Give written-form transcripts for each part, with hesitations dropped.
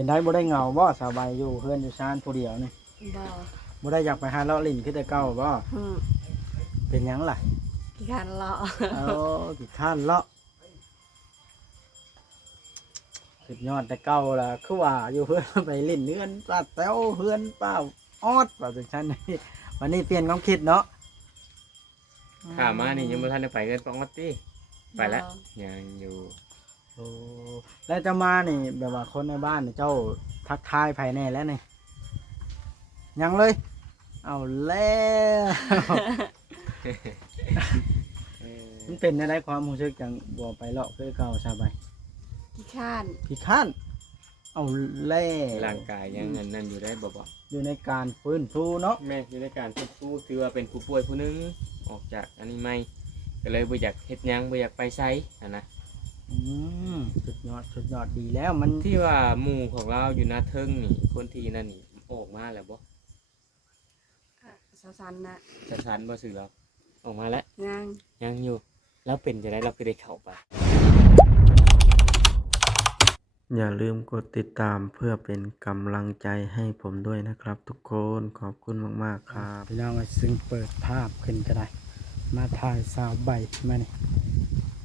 เป็นได้บ่ได้เหงาบ่สบายอยู่เพื่อนอยู่ชานผู้เดียวนี่ บ่ บ่ได้อยากไปหาเลาะลิ้นคือแต่เก่าบ่ อืม เป็นหยังล่ะ ขี้คันเลาะ เอาขี้ข้านเลาะสุดยอดแต่เก่าล่ะคือว่าอยู่เพื่อนไปลิ้นเฮือนป้าแต้วเฮือนป้าออดว่าจังซั่นนี่วันนี้เปลี่ยนความคิดเนาะ ข้ามานี่ยังบ่ทันได้ไปเงินปองวัดติไปแล้วยังอยู่ โอ้แล้วเจะมานี่แบบว่าคนในบ้านนี่เจ้าทักทายภายในแล้วนี่ยังเลย เอาแล้ว มันเป็นอะไรความรู้สึกจังบ่ไปเลาะคือเก่าสบาย ขี้คัน พี่ข้านเอาแล้ว ร่างกายยังนั่นอยู่ได้บ่ อยู่ในการฟื้นฟูเนาะ แม่อยู่ในการฟื้นฟูถือว่าเป็นผู้ป่วยผู้หนึงออกจากอันนี้ใหม่ก็เลยบ่อยากเฮ็ดหยังบ่อยากไปไสนะ อืมสุดยอดดีแล้วมัน ที่ว่าหมู่ของเราอยู่หน้าเทิงนี่คนที่นั่นนี่ออกมาแล้วบ่ สาวสันนะ จะทันบ่ซื้อเราออกมาแล้ว ยัง ยังอยู่แล้วเป็นจะได้เราคือได้เข้าไป อย่าลืมกดติดตามเพื่อเป็นกำลังใจให้ผมด้วยนะครับทุกคนขอบคุณมากๆครับ พี่น้องซึ่งเปิดภาพขึ้นก็ได้ มาถ่ายสาวใบมานี่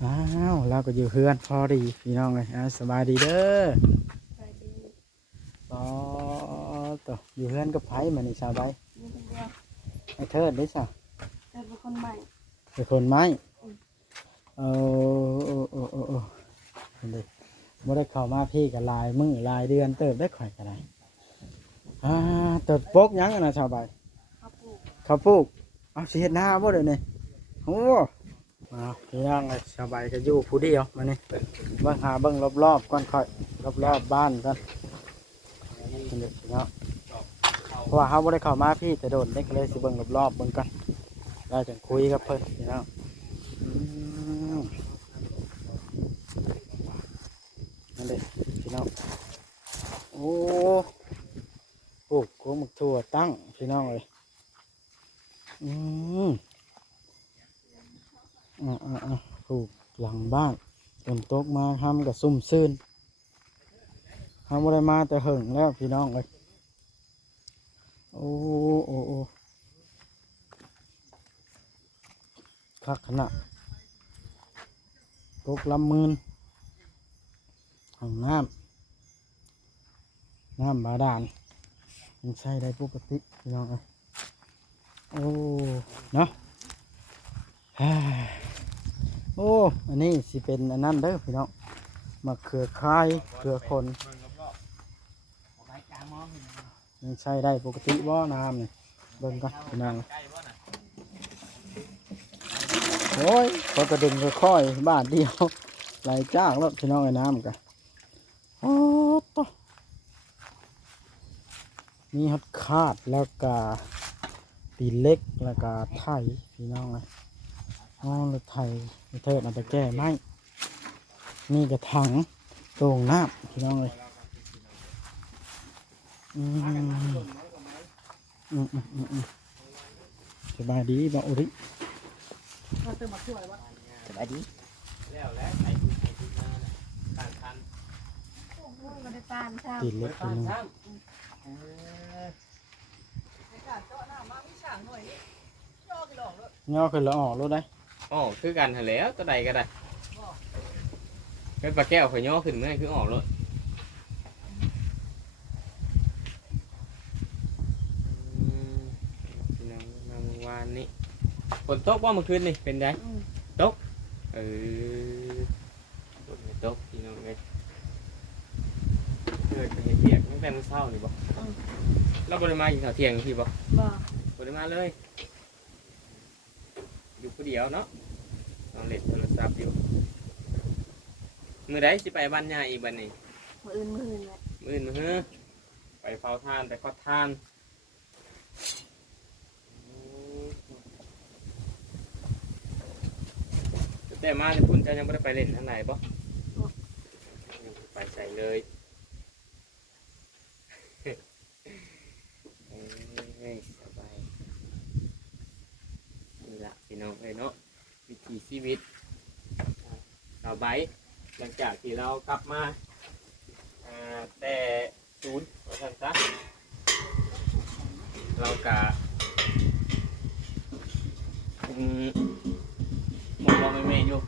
อ้าวเราก็อยู่เฮือนพอดีพี่น้องเลยสบายดีเด้อ ไปดี ต่อต่ออยู่เฮือนกับไผมานี่สาวใบ นี่เป็นเดียว ไอ้เทิดได้ซะ เกิดเป็นคนใหม่ เป็นคนไม้เอาเห็นดิบ่ได้เข้ามาพี่กับลายมือลายเดือนเติบได้ข่อยก็ได้เติบปกหยังอะนะชาวใบ เขาปลูก ข้าวปลูกเอาสิเฮ็ดหน้าบ่เด้อนี่โอ้พี่น้องไอ้ชาวใบก็อยู่ผู้เดียวมานี่เบิ่งหาเบิ่งรอบๆก่อนค่อยรอบๆบ้านก่อนเด็กเนาะเพราะว่าเฮาบ่ได้เข้ามาพี่แต่โดนเด็กเลยสิเบิ่งรอบๆเบิ่งก่อนแล้วจังคุยกับเพิ่นพี่น้องนั่นเด้พี่น้องโอ้ปลูกกมักถั่วตั้งพี่น้องเอ้ยปลูกหลังบ้านฝนตกมาทำกับซุ่มซื่นทำอะไรมาแต่หึงแล้วพี่น้องเลยโอ้คักขนาดตกลำมืนห้องน้ำบาดาลยังใช้ได้ปกติพี่น้องเลยโอ้เนาะโอ้อันนี้สิเป็นอันนั้นเด้อพี่น้องมะเขือคายเขือคนยังใช้ได้ปกติบ่น้ำนี่เบิ่งก่อนพี่น้องโอ้ยพอกระดึงค่อยๆบาทเดียวไหลจ้างแล้วพี่น้องไอ้น้ำกันโอ้ต่อมีฮัดคาดแล้วก็ตีเล็กแล้วก็ไทยพี่น้องเลยรถไทยเทิดเอาไปแก้ไหมนี่กระถังโต่งน้ำพี่น้องเลยสบายดีบ่อุริสบายดี แล้วใส่ถุงมาต่างคัน โอ้โหมันได้ตามใช่ ตีเล็กพี่น้องย่อขึ้นแล้วออกรถได้ อ๋อคือกันหั่นแหล้วตัวใดก็ได้เป็นปลาแก้วข่อยย่อขึ้นเมื่อคือออกเลยพี่น้องมาเมื่อวานนี้ฝนตกว่าเมื่อคืนนี่เป็นไงตกฝนไม่ตกพี่น้องเลยเกิดเป็นเที่ยงตั้งแต่เมื่อเช้านี่บ่เราบ่ได้มากินข้าวเที่ยงพี่บ่ บ่ บ่ได้มาเลยอยู่ผู้เดียวเนาะนอนเล่นโทรศัพท์อยู่มื้อใดสิไปบ้านย่าอีกบัดนี้ มืออื่นแหละ มื้ออื่นมื้อไปเฝ้าทานไปขอดทานแต่มาจะพุ่นจะยังไม่ได้ไปเล่นทางไหนบ่ยังบ่ไปใส่เลยเฮ้ยสบายนี่ละพี่น้องเอ้ยเนาะวิถีชีวิตเราไบหลังจากที่เรากลับมาแต่ ศูนย์ว่าซั่นซะเรากะหมองไม่อยู่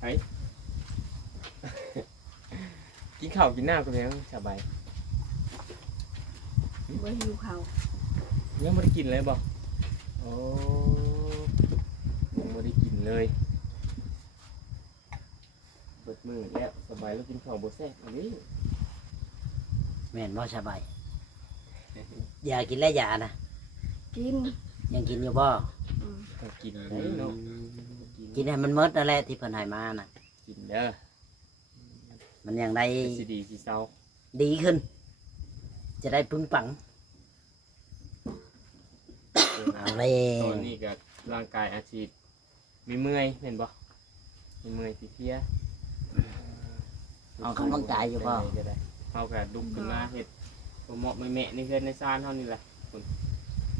ไอ้กินข้าวกินน้ำกันยังสบาย บ่หิวเขาว ยังไม่ได้กินเลยบ่โอ้ยังไม่ได้กินเลยเบิดมือแล้วสบายแล้วกินข้าวบ่แซ่บอันนี้ แม่นบ่สบายยากินแล้วยานะ กิน ยังกินอยู่บ่ อืม ต้องกินเลยเนาะ กินให้มันหมดนั่นแหละที่เพิ่นให้มาน่ะ กินเด้อ มันยังได้ สิดีสิเศร้า ดีขึ้น จะได้ปึงปังเอาเลย ตอนนี้ก็ร่างกายอาชีพมีเมื่อยเห็นบ่มีเมื่อยเพลีย เอากำลังกายอยู่บ่ ก็ได้เฮาก็ลุกขึ้นมาเฮ็ดบ่เหมาะไม่แม่ในเฮือนในซ่านเฮานี่แหละคุณ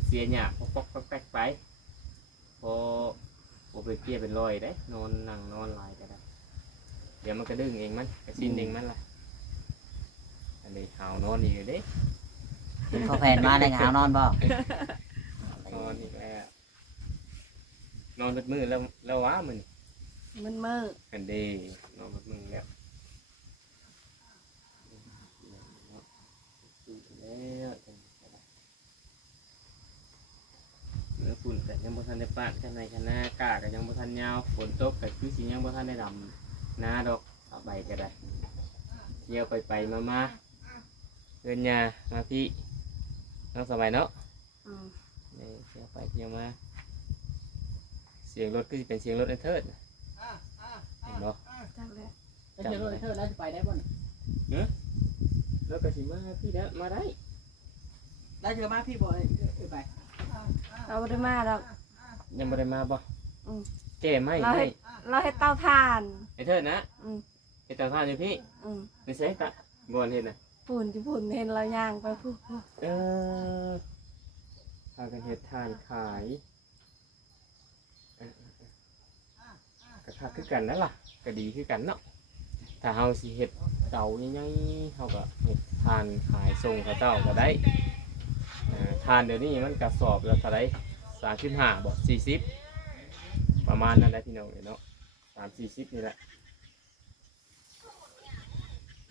เสียหยาปอกๆแป๊กๆไปพอบ่ไปเกลียเป็นรอยได้นอนนั่งนอนหลายก็ได้เดี๋ยวมันก็ดึงเองมันก็ชินเองมันล่ะอันนี้หาวนอนอยู่เด้ พอแฟนมาได้หาวนอนบ่ นอนอีกแล้วนอนเบิดมื้อแล้ววะมื้อนี้ มันมื้อ อันเด้นอนเบิดมื้อแล้วแล้วเนื้อฝุ่นแต่ยังบ่ทันได้ปาดกันในคณะกาก็ยังบ่ทันยาวฝนตกก็คือสิยังบ่ทันได้ดำนาดอกเอาใบก็ได้เที่ยวไปมาเดินยามาพี่น้องสบายเนาะ อืม นี่เที่ยวไปเที่ยวมาเสียงรถก็จะเป็นเสียงรถไอ้เทิดน่ะเห็นบ่ จักแล้ว ไปเที่ยวรถเธอแล้วจะไปได้บ่ แล้วก็สิมาพี่แล้วมาได้ แล้วจะมาพี่บ่ไป เราบ่ได้มาดอก ยังบ่ได้มาบ่ อืม แก้ไม่ เรา ให้ เฮ็ดเราเฮ็ดเตาถ่าน ไอ้เทิดนะ อืม ไอ้ตาท่านอยู่พี่ อืม ไม่ใช่ตะบอนเห็นน่ะ ฝุ่นที่ฝุ่นเห็นเราย่างไปพุ่น เออพากันเฮ็ดทานขายก็คักคือกันนั่นล่ะก็ดีคือกันเนาะถ้าเฮาสิเฮ็ดเตาใหญ่ๆเฮาก็เฮ็ดทานขายส่งเขาเจ้าก็ได้ทานเดี๋ยวนี้มันกระสอบละเท่าไหร่35บ่40ประมาณนั้นแหละพี่น้องเนาะ3-40นี่แหละ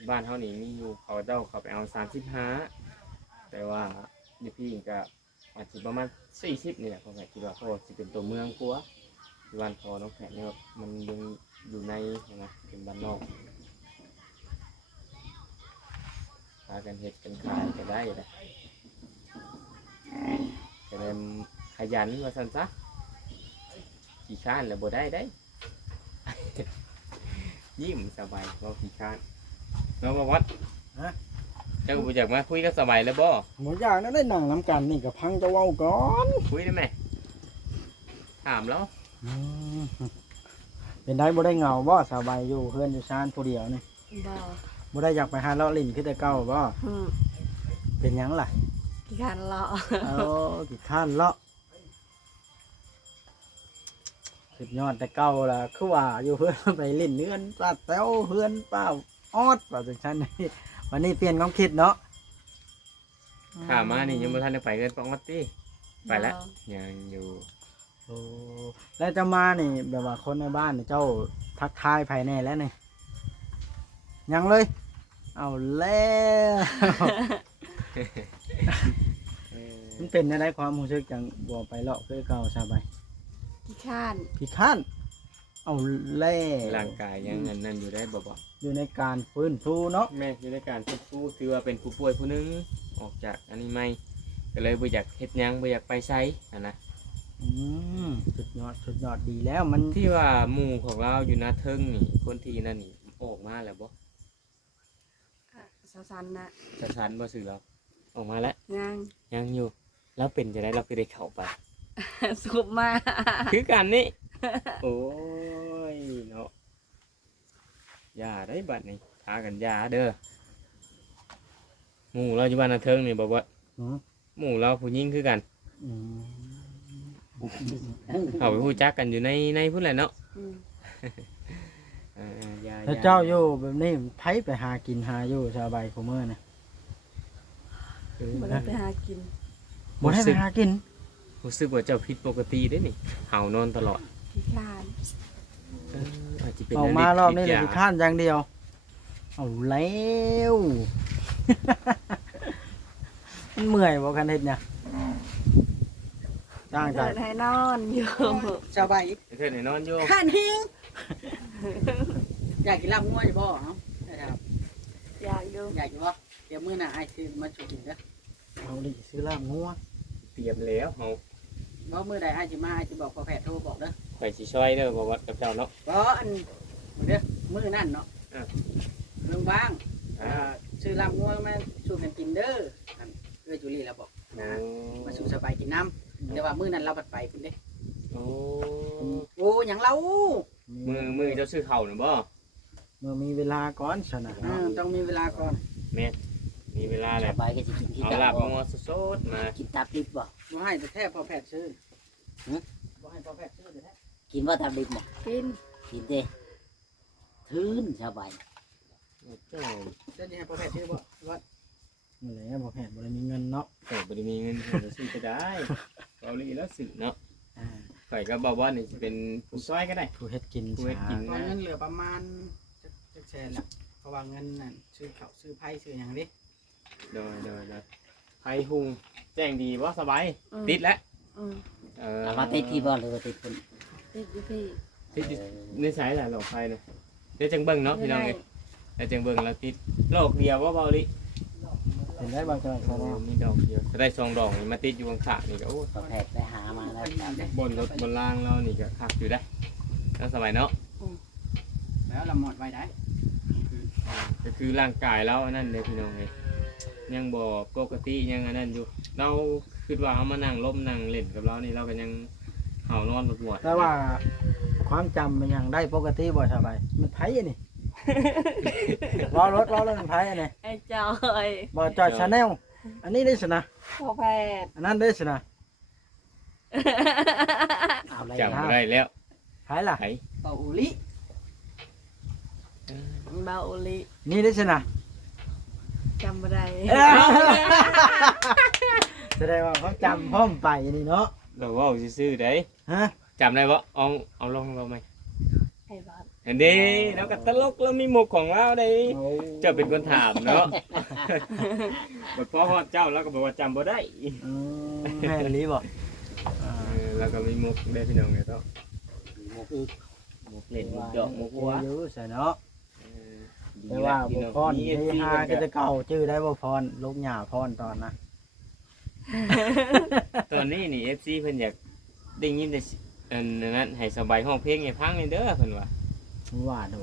บ้านเฮานี่มีอยู่เขาเจ้าเขาไปเอา35แต่ว่านี่พี่ก็อาจจะประมาณ40นี่แหละเพราะว่าคิดว่าเขาสิเป็นตัวเมืองกว่าที่บ้านพอน้องแขกเนี่ยมันยังอยู่ในนะเป็นบ้านนอกพากันเฮ็ดกันขายก็ได้เลยก็เลยขยันว่าซั่นซะขี้ข้านแล้วบ่ได้ได้ ยิ้มสบายบ่ขี้ข้านน้องมาวัดเจ้าบ่อยากมาคุยกับสบายแล้วบ่ หมูย่างนั้นได้นั่งน้ำกันนี่กับพังจะเว้าก่อน คุยได้ไหมถามแล้ว อืมเป็นได้บ่ได้เหงาบ่สบายอยู่เพื่อนอยู่ชานผู้เดียวนี่ บ่ บ่ได้อยากไปหาเลาะลิ่นคือแต่เก่าบ่ อืม เป็นหยังล่ะ กี่การเลาะ เอากี่ข้านเลาะสุดยอดแต่เก่าล่ะคือว่าอยู่เพื่อนไปลิ่นเนื้อนป้าแต้วเพื่อนป้าออดว่าจังซั่นนี่วันนี้เปลี่ยนความคิดเนาะ ถามมานี่ยังบ่ทันได้ไปเกินปองวัดติไปแล้ว บ่ ยังอยู่ โอ้แล้วจะมานี่แบบว่าคนในบ้านนี่เจ้าทักทายภายในแล้วนี่ยังเลย เอาแล้ว มันเป็นอะไรความรู้สึกจังบ่ไปเลาะคือเก่าสบาย กี่ข้าน พี่ข้านเอาแล้ว ร่างกายยังนั่นอยู่ได้บ่ อยู่ในการฟื้นฟูเนาะ แม่อยู่ในการฟื้นฟูถือว่าเป็นผู้ป่วยผู้หนึงออกจากอันนี้ใหม่ก็เลยบ่อยากเฮ็ดหยังบ่อยากไปไสนะ อืมสุดยอดดีแล้วมัน ที่ว่าหมู่ของเราอยู่หน้าเทิงนี่คนที่นั่นนี่ออกมาแล้วบ่ สันๆน่ะ จะชันบ่ซื้อเราออกมาแล้ว ย่าง ยังอยู่แล้วเป็นจะได้เราคือได้เข้าไป สุบมา คือกันนี่ โอ้ยเนาะยาได้บัดนี้พากันยาเด้อหมู่เราอยู่บ้านนาเทิงนี่บอกว่า อืม หมู่เราผู้หญิงคือกัน อืม ผ เขาไปฮู้จักกันอยู่ในพุ่นแหละเนาะ อืม อย่า แล้วเจ้าอยู่แบบนี้ไผไปหากินหาอยู่สบายคุมื้อนี่ บ่ได้ไปหากิน บ่ได้ไปหากิน รู้สึกว่าเจ้าผิดปกติเด้นี่เห่านอนตลอด ขี้ข้าน อาจจะเป็น ออกมารอบนี้เลย ฤท สิ ธิ์ ข้านอย่างเดียว เอาแล้ว มันเมื่อยบ่คันเฮ็ดเนี่ยจ้างใจ เกิดให้นอนอยู่ สบาย เถิดให้นอนอยู่ ข้านหิงอยากกินลาบงัวอยู่บ่เอ้าครับ อยากอยู่ อยากกินบ่เดี๋ยวมื้อหน้าอ้ายซื้อมาชูกินเด้อ เอาดิซื้อลาบงัว เตรียมแล้วเฮา บ่มื้อใดอ้ายสิมาอ้ายสิบอกพ่อแพทย์โทรบอกเด้อ ข่อยสิช่วยเด้อบ่ว่ากับเจ้าเนาะ บ่อันเด้อมื้อนั่นเนาะ อ่ะ เรื่องบ้าง อ่า ซื้อลาบงัวมาสู่กันกินเด้ออันเอ้ยจุลีแล้วบอกนะมาสู่สบายกินน้ำแต่ว่ามื้อนั้นเราบัดไปพุ่นเด้ โอ้ โอ้หยังเรา มือเจ้าซื้อข้าวน่ะบ่ เมื่อมีเวลาก่อนซะนะ ต้องมีเวลาก่อน มีเวลา ส แล้ว บายก็สิกินที่ เอา ตับ ลาบ บ่ งัวสดๆมา กินตับดิบบ่ บ่ให้แต่แท้พ่อแพทย์ซื้อบ่ให้พ่อแพทย์ซื้อเด้อแท้ กินว่าตับดิบบ่ กิน กินเด้ทื่นสบาย เจ้า เดี๋ยวสิให้พ่อแพทย์ซื้อบ่ว่า นั่นแหละบ่แพทย์บ่ได้มีเงินเนาะ บ่ได้มีเงินจะซื้อก็ได้เกาหลีแล้วซื้อเนาะ อ่า ข่อยก็บอกว่านี่สิเป็นผู้ช่วยก็ได้ ผู้เฮ็ดกิน ผู้เฮ็ดกิน ตอนเงินเหลือประมาณจักแสนละเพราะว่าเงินนั่นซื้อข้าวซื้อไผ่ซื้อหยังดิ โดยไผหุงแจ้งดีบ่สบาย อืม ติดแล้ว อืม เอามาติดที่บ่หรือว่าติดคน ติดอยู่พี่ ติดในสายหลายหลอกไฟน่ะเดี๋ยวจังเบิ่งเนาะพี่น้องเอ้ยเดี๋ยวจังเบิ่งแล้วติดโลกเดียวบ่เบาลิ เห็นได้บางจังหวัดซะเนาะ มีดอกเดียวจะได้2ดอกนี่มาติดอยู่ข้างๆนี่ก็โอ้ พอแพทย์ไปหามาแล้ว บนรถบนล่างเรานี่ก็คักอยู่ได้แล้วสบายเนาะ แล้วเราหมดไว้ได้ ก็คือร่างกายเราอันนั่นเลยพี่น้องเอ้ยยังบ่ปกติยังอันนั้นอยู่ เราคิดว่าเฮามานั่งล้มนั่งเล่นกับเรานี่เราก็ยังเห่านอนหมดๆ แต่ว่าความจำมันยังได้ปกติบ่สบายมันไผอันนี่ รอรถมันไผอันนี้ ไอ้จอย บ่จอดชาแนลอันนี้ได้สินะ พ่อแพทย์ อันนั้นได้สินะ เอาอะไร จำบ่ได้แล้ว ไผล่ะ ไผ เป่าอุลิ เบาโอลิ นี่ได้สินะ จำบ่ได้ แสดงว่าเขาจำพร้อมไปนี่เนาะ เราเว้าซื่อๆได้ ฮะ จำได้บ่เอาลองเราไหม ไอ้บอส เห็นเด้แล้วก็ตลกแล้วมีมุกของเราได้เจ้าเป็นคนถามเนาะ บัดพอฮอดเจ้าแล้วก็บอกว่าจำบ่ได้ แม่นลีบ่ แล้วก็มีมุกได้พี่น้องเนี่ยต้อง หมกอึก มุกเล่นมุกเจาะมุกหัว อยู่ใส่เนาะ ดี แต่ แล้ ว่าว พี่ บ่ น้อง พร มี เฮ FC ฮาก็จะเก่าชื่อได้บ่พรลูกหญ้าพรตอนนะ ตอนนี้นี่ FC เพิ่นอยากได้ยินแต่อันนั้นให้สบายห้องเพลงให้ฟังนี่เด้อเพิ่นว่า ว่าโด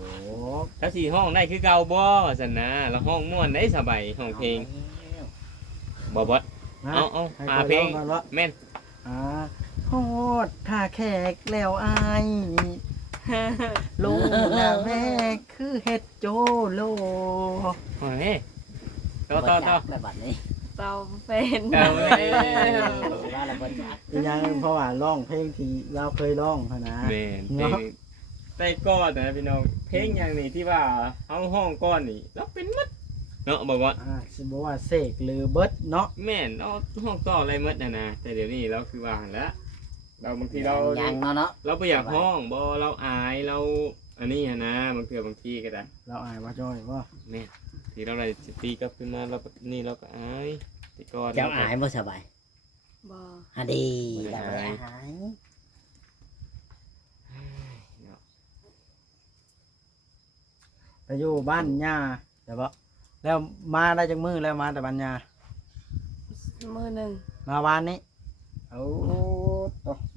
ถ้าสิห้องได้คือเก่าบ่ว่าซั่นนะแล้วห้องม่วนได้สบายห้องเพลงบ่บ่ เอา ให้ หา ข้อย เพลง ก่อนว่า แม่น โฮดถ้าแขกแล้วอายลงหน้าแม่คือเฮ็ดโจโล โอ้ยต่อ แบบบัดนี้ เตาเป็น เอาเลย ว่าเราบ่จัก อีหยังเพราะว่าร้องเพลงที่เราเคยร้องหั้นนะ แม่นเพลงแต่ก่อนนะพี่น้องเพลงอย่างนี้ที่ว่าเฮาห้องก่อนนี่เราเป็นหมดเนาะบอกว่า สิบอกว่าเสกหรือเบิดเนาะ แม่นเราห้องต่ออะไรหมดนะแต่เดี๋ยวนี้เราคือว่าหั่นแล้วเราบางทีเรา ยังเนาะ เราบ่อยากห้องบ่เราอายเราอันนี้อะนะบางทีก็ได้ เราอายว่าจ้อยว่า แม่นที่เราได้สติกลับขึ้นมาเรานี่เราก็อายแต่ก่อน เจ้าอายบ่สบาย บอ ฮะดีเราบ่ได้อาย ไปอยู่บ้านย่าแต่ว่าแล้วมาได้จังมือแล้วมาแต่บ้านย่า มือหนึ่ง มาวานนี้เอา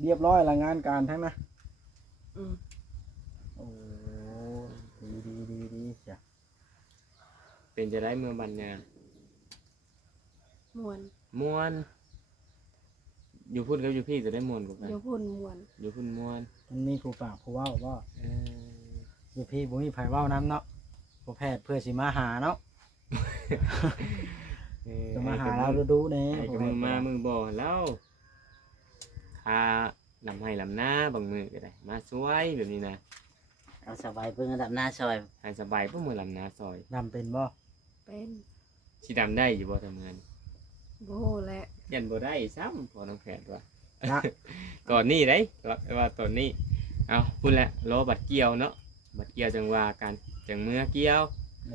เรียบร้อยละงานการทั้งนะ อืม โอ้ดีจ้ะ เป็นจะได้เมืองบัญญาม วน ม่วนอยู่พุ่นกับอยู่พี่จะได้ม่วนกว่ากัน เดี๋ยวพุ่นมวน อยู่พุ่นม่วน มันมีผู้ปากผู้เว้าว่า เออ อยู่พี่บ่มีไผเว้านํเนาะบ่แพทย์เพื่อสิมาหาเนาะจะมาหาเราดูๆแน่ ไอ้กับมือมามือบ่แล้วคา ลำให้ลำหน้าบางมือก็ได้มาสวยแบบนี้นะ เอาสบายเพิ่งระดับหน้าซอย ให้สบายเพื่อมือลำหน้าซอย ดำเป็นบ่ เป็น สิดำได้อยู่บ่ทำงาน โบและ ยันบ่ได้ซ้ำพอน้องแผนว่า นะ ก่อนนี้ได้ว่าตอนนี้เอาพูดแล้วรอบัตรเกี่ยวเนาะบัตรเกี่ยวจังว่ากันจังเมื่อเกี่ยว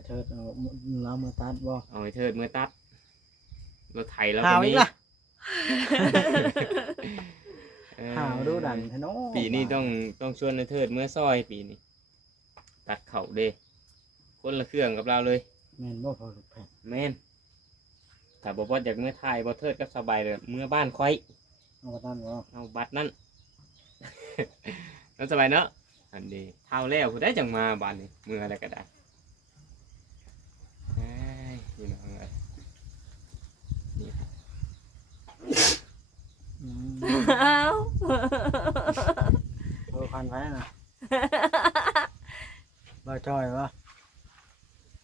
เธอเรามาตัดบ่ เอาให้เทิดเมื่อตัดรถไถแล้ว หา ก็ วอี มี กล่ะ เออ หาวดูดันให้น้อง ปีนี้ต้องชวนให้เทิดเมื่อซอยปีนี้ตัดเข่าเด้คนละเครื่องกับเราเลย แม่นบ่พอลูกแผ่น แม่นถ้าบอกว่าอยากเมื่อไทยบ่เทิดก็สบายเลยเมื่อบ้านค่อย เอามาตัดบ่ เอาบัตรนั่น แล้วสบายเนาะอันนี้เท่าแล้วผู้ได้จังมาบ้านนี้เมื่ออะไรก็ได้เอ้ยนี่น้องเอ้ยนี่ครับ อืม อ้าว เออพันไว้น่ะบ่จอยบ่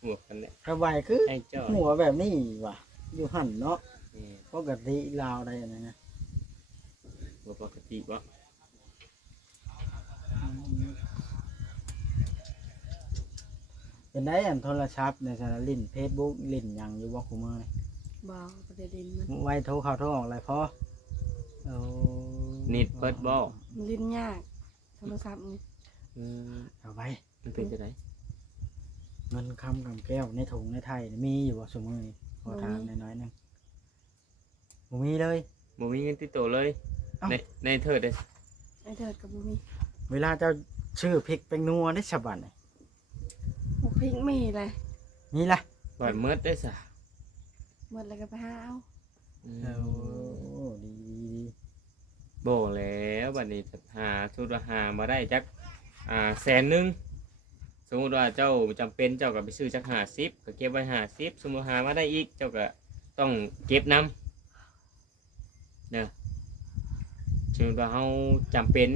หัวกันเนี่ย สบายคือ ไอ้จ้อย หัวแบบนี้ว่ะอยู่หั่นเนาะ นี่ ปกติลาวได้อันนั้นนะ หัวปกติบ่ เป็นได้อันโทรศัพท์ในสารลิ้น Facebook ลิ้นหยังอยู่บ่คุมื้อนี่ บอประเด็นมัน ไว้โทรเข้าโทรออกอะไรพอเอา นิดเปิดบ่ มันลิ้นยากโทรศัพท์นี่ อืม เอาไว้ มันเป็นจะได เงินคำกับแก้วในถุงในไทยนี่มีอยู่บ่ซุมื้อนี้ขอถามน้อยๆหนึงบ่มีเลย บ่มีเงินติดตัวเลย เอ้า ในเถิดเด้ ไอเถิดกับบุมี เวลาเจ้าชื่อพริกเป็นนัวได้ฉบับนี่ บุพิงมีเลย มีล่ะ บ่เมิดได้ซะ หมดแล้วก็ไปหาเอา อืม เอาดี บ่แล้วบัดนี้ถ้าหาชุดว่าหามาได้จักแสนหนึงสมมุติว่าเจ้าจำเป็นเจ้าก็ไปซื้อจัก50ก็เก็บไว้50สมมุติหามาได้อีกเจ้าก็ต้องเก็บนํเด้อสมมุติว่าเฮาจำเป็น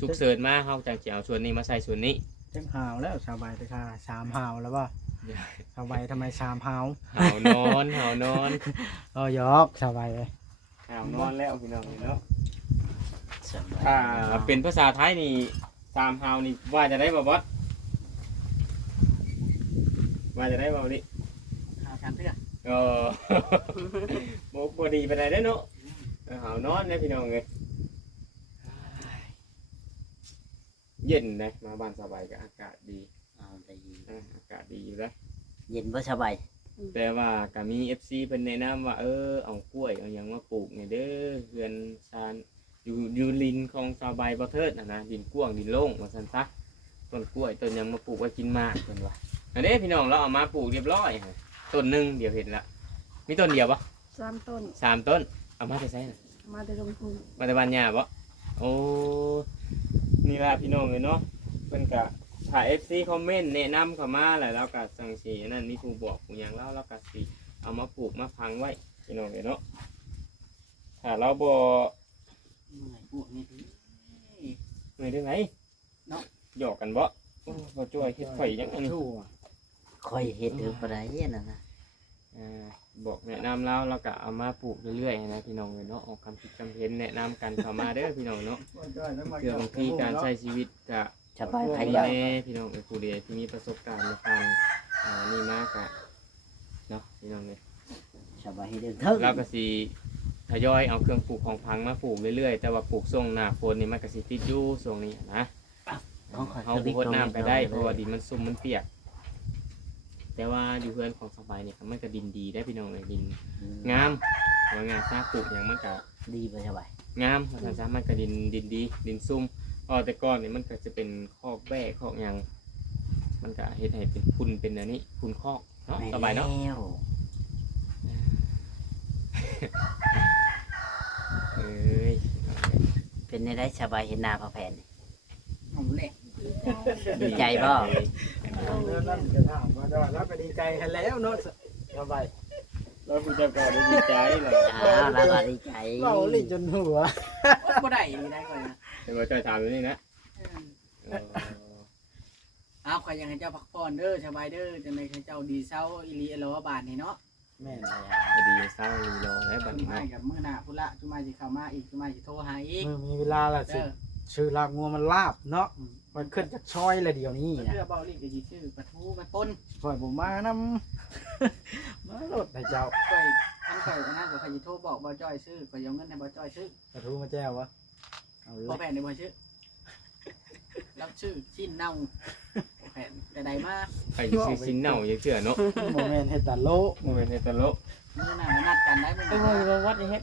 ฉุกเฉินมาเฮาจังสิเอาส่วนนี้มาใส่ส่วนนี้ ๆจังหาวแล้วสบายไปค่ะ3หาวแล้วบ่สบายทำไม3หาว หาวนอนหาวนอน ก็ยอกสบายเลย หาวนอนแล้วพี่น้องเนาะ สบาย ถ้าเป็นภาษาไทยนี่ตามหาวนี่ว่าจะได้บ่บอสว่าจะได้บ่นี่ ข่าวชามเตื้อ เออ บ่ดีไปไหนได้อเนาะหาวนอนนะพี่น้องเอ้ยเย็นนะมาบ้านสบายก็อากาศดี เอาแต่ดี อากาศดีอยู่แล้ว เย็นบ่สบาย แต่ว่าก็มี FC เพิ่นแนะนำว่าเอากล้วยเอาหยังมาปลูกนี่เด้อเฮือนซานอยู่ลินของสบายบ่เทิดนะดินกว้างดินโล่งว่าซั่นซะต้นกล้วยต้นหยังมาปลูกไว้กินหมากเพิ่นว่าอันนี้พี่น้องเราเอามาปลูกเรียบร้อยต้นหนึงเดี๋ยวเห็นละมีต้นเดียวบ่ 3 ต้น 3ต้นเอามาแต่ไสน่ะ มาได้ลงทุน มาแต่บ้านย่าบ่โอ้นี่ล่ะพี่น้องเอ้ยเนาะเพิ่นก็ถ้า FC คอมเมนต์แนะนำเข้ามาแล้วเราก็สั่งสิอันนั้นมีผู้บอกผู้หยังเราก็สิเอามาปลูกมาพังไว้พี่น้องเอ้ยเนาะถ้าเราบ่ เมื่อยพวกนี้พี่ เหนื่อยได้ไหน เนาะ หยอกกันบ่โอ้บ่ช่วยเฮ็ดข่อยยังอันนี้ ทั่ว ค่อยเฮ็ดถึงปานใดนั่นน่ะ บอกแนะนำเราแล้วก็เอามาปลูกเรื่อยๆนะพี่น้องเอ้ยเนาะออกคำคิดคำเห็นแนะนำกันเข้ามาเด้อพี่น้องเนาะเพื่อบางทีการใช้ชีวิตก็ สบาย ผู้ ไผ ใด อยาก พี่น้องเป็นผู้ใดที่มีประสบการณ์ในการนี่มากอะเนาะพี่น้องเลย สบายให้เดินเถิง เราก็สิทยอยเอาเครื่องปลูกของพังมาปลูกเรื่อยๆแต่ว่าปลูกส่งหน้าฝนนี่มันก็สิติดอยู่ส่วงนี้นะ ของข่อย เอาพดน้ำไปได้เพราะว่าดินมันซุ่มมันเปียก แต่ว่าอยู่เพื่อนของสบายเนี่ยมันก็ดินดีได้พี่น้องเลยดินงามว่างามซาปลูกอย่างมันก็ ดีบ่สบาย งามภาษาซามันก็ดินดีดินซุ่มพอแต่ก่อนเนี่ยมันก็จะเป็นคอกแบกคอกหยังมันก็เฮ็ดให้เป็นพุ่นเป็นอันนี้พุ่นคอกเนาะสบายเนาะ แล้ว เอ้ย เป็นได้สบายเห็นหน้าพอแผน เอาแหละ ดีใจบ่ แล้วนั่นจะถามว่าแล้วก็ดีใจกันแล้วเนาะสบาย เราผู้จัดการได้ดีใจเลย อ้าวแล้วก็ดีใจ เราลิ้นจนหัว บ่ได้นี่ได้ก่อนนะ เดี๋ยวจะถามอยู่นี่นะ เอาขอยยังให้เจ้าพักผ่อนเด้อสบายเด้อจังได๋ให้เจ้าดีเซาอีหลีอลวบาทนี่เนาะ แม่น จะดีเศร้าลีโลแล้วบัด จุ นี้ มา เนาะ กับมื้อหน้าพุ่นละจุมาสิเข้ามาอีกจุมาสิโทรหาอีก มือมีเวลาละสิ เด้อ ชื่อลาบงัวมันลาบเนาะมันขึ้นจากชอยเลยเดี๋ยวนี้ เพื่อเบาลีกจะชื่อปลาทูมาปน ข่อยผมมานำ มาโลดให้เจ้า ก้อยทั้งก้อยอันนั้นก็ใครจะโทรบอกบ่จ้อยชื่อก็ยเอาเงินให้บ่จ้อยชื่อ ปลาทูมาแจ้ววะเอาเล บ่ ย แผ่นในบ่ชื่อรับชื่อชิ้นเน่าบ่แผ่นแต่ใดมา ใครสิซื้อชิ้นเน่าอย่างเชื่อเนาะ โมเมนต์เฮดตาโล โมเป็นในตลก มื้อหน้ามานัดกันได้มื้อห โอ้ น้าย วัดนี่เฮ็ด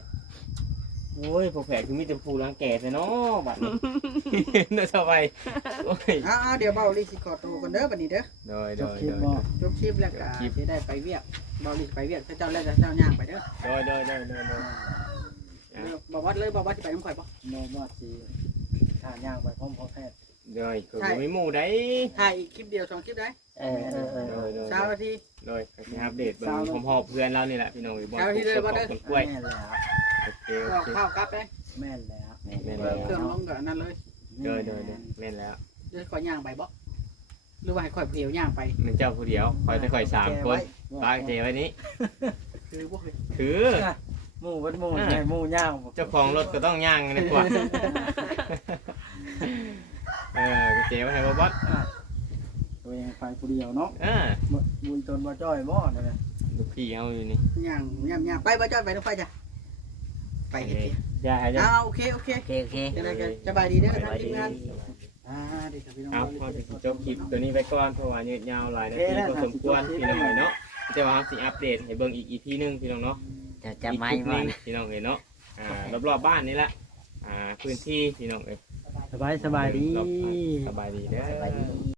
โอ้ยพวกแผลคือมีแต่ผู้รังแกแต่เนาะบัดนี้ น่าสบายโอ้ย อ้าวเดี๋ยวเบาลีสิขอตัวกันเด้อบัดนี้เด้อ โดย จ โด บ ย คลิป โด บ่ ย จบคลิปแล้วก็ คลิป สิได้ไปเวียกเบาลีไปเวียกเจ้าแล้วเจ้าย่างไปเด้อ โดยบ่วัดเลยบ่วัดสิไปน้ำข่อยบ่ โนบอดสิทานย่างไปพร้อมพ่อแพทย์ โดยคือบ่มีหมู่ได้ ถ่ายอีกคลิปเดียว2คลิปได้ เออ โดยโดย 20นาที โดยก็สิอัปเดตเบิ่งพร้อมๆเพื่อนเรานี่แหละพี่น้องอยู่บ่ เอาที่เลยบ่ได้ ต้นกล้วย แม่นแล้ว โอเค บอกข้าวกลับได้ แม่นแล้ว แม่น เปิ แล้ ดเครื่อง ว ลงกับนั่นเลย โดยแม่นแล้ว เดี๋ยวข่อยย่างไปบ่หรือว่าให้ข่อยเพียวย่างไป มันเจ้าผู้เดียวคอยแต่คอย3คนปากเจไว้นี้ คือบ่ คือ หมู่วัดหมู่ใหญ่หมู่ย่าง เจ้าของรถก็ต้องย่างนะกว่าเจไว้ให้บ่บอส ตัวเองไปผู้เดียวเนาะ บุญจนบ่จ้อยบ่เนี่ย ลูกพี่เอาอยู่นี่ ย่างไปบ่จ้อยไปต้องไปจ้ะไปเฮ็ดสิ อย่าให้จ้ะ โอเค โอเคโอเค จะได้กันสบายดีเด้อทางทีมงานดีครับพี่น้อง เอาพอจะจบคลิปตัวนี้ไปก่อนเพราะว่ายืดยาวหลายนาทีพอสมควรพี่น้องเนาะแต่ว่าสิอัปเดตให้เบิ่งอีก EP นึงพี่น้องเนาะ จะจำไม้ อีกคลิป ว่า นึงพี่น้องเห็นเนาะรอบๆบ้านนี่แหละพื้นที่พี่น้องเอ้ย สบายดี สบายดีเด้อ สบายดี